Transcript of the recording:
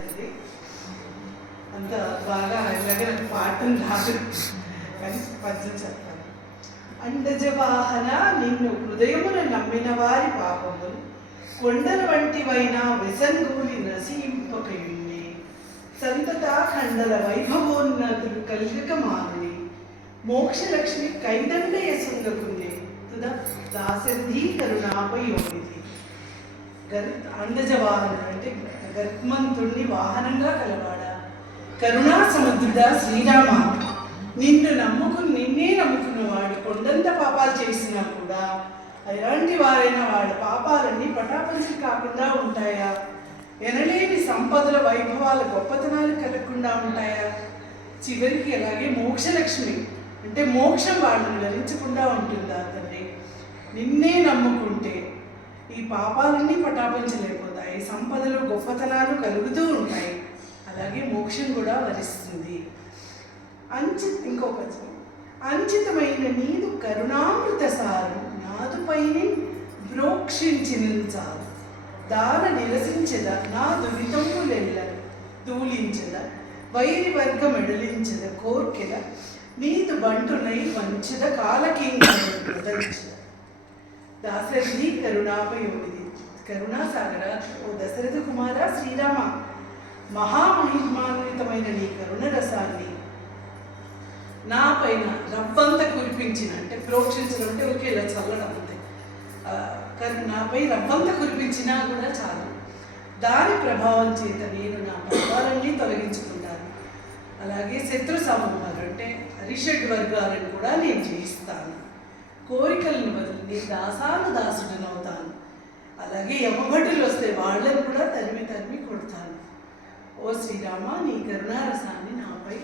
అండి. అంత బాగా అలాగే నాకు పాఠం రాదు కానీ పద్యం చెప్తాను. అండజ వాహన నిన్ను హృదయమున నమ్మిన వారి పాపములు కొండల వంటివైన వెసంగూలి నశింపకయుండే సంతతా ఖండల వైభవోన్నతులు కలిగక మానుని మోక్షలక్ష్మి కైదండయ సుంగకుండే తుద దాసరిధి కరుణాపై యోగిది. అండజ వాహన అంటే గర్భమంతుణ్ణి వాహనంగా కలవాడా, కరుణా సముద్రుడా శ్రీరామ, నిన్నే నమ్ముకున్నవాడు కొండంత పాపాలు చేసినా కూడా ఎలాంటి వారైనా వాడి పాపాలన్నీ పటాపంచలు కాకుండా ఉంటాయా? ఎనలేని సంపదల వైభవాల గొప్పతనాలు కలగకుండా ఉంటాయా? చివరికి అలాగే మోక్షలక్ష్మి అంటే మోక్షం వాళ్ళని వరించకుండా ఉంటుందా తండ్రి? నిన్నే నమ్ముకుంటే ఈ పాపాలన్నీ పటాపంచలేకపోతాయి, సంపదలు గొప్పతనాలు కలుగుతూ ఉంటాయి, అలాగే మోక్షం కూడా వరిస్తుంది. ఇంకో పద్యం. అంచితమైన నీదు కరుణామృత సారు నాదుపైని ప్రోక్షించినంచారు దాన నిరసించద నా దురితములెల్ల దూలించద వైరి వర్గమెడలించద కోర్కెల నీదు బంటునై వంచద కాలకీంచద. దాశరథి కరుణాపయోగిది. కరుణాసాగర ఓ దశరథ కుమార శ్రీరామ, మహామహిమాన్వితమైన నీ కరుణ రసాన్ని నా పైన రవ్వంత కురిపించిన, అంటే ప్రోక్షించడం అంటే ఓకే ఇలా చల్లడం అంతే, నాపై రవ్వంత కురిపించినా కూడా చాలు. దాని ప్రభావం చేత నేను నా పాపాలన్నీ తొలగించుకుంటాను. అలాగే శత్రు సమూహాలు అంటే అరిషడ్ వర్గాలను కూడా నేను జయిస్తాను. కోరికలను వదిలి నీ దాసుడనవుతాను. అలాగే యమభటులు వస్తే వాళ్ళని కూడా తరిమి కొడతాను. ఓ శ్రీరామ, నీ కరుణారసాన్ని నాపై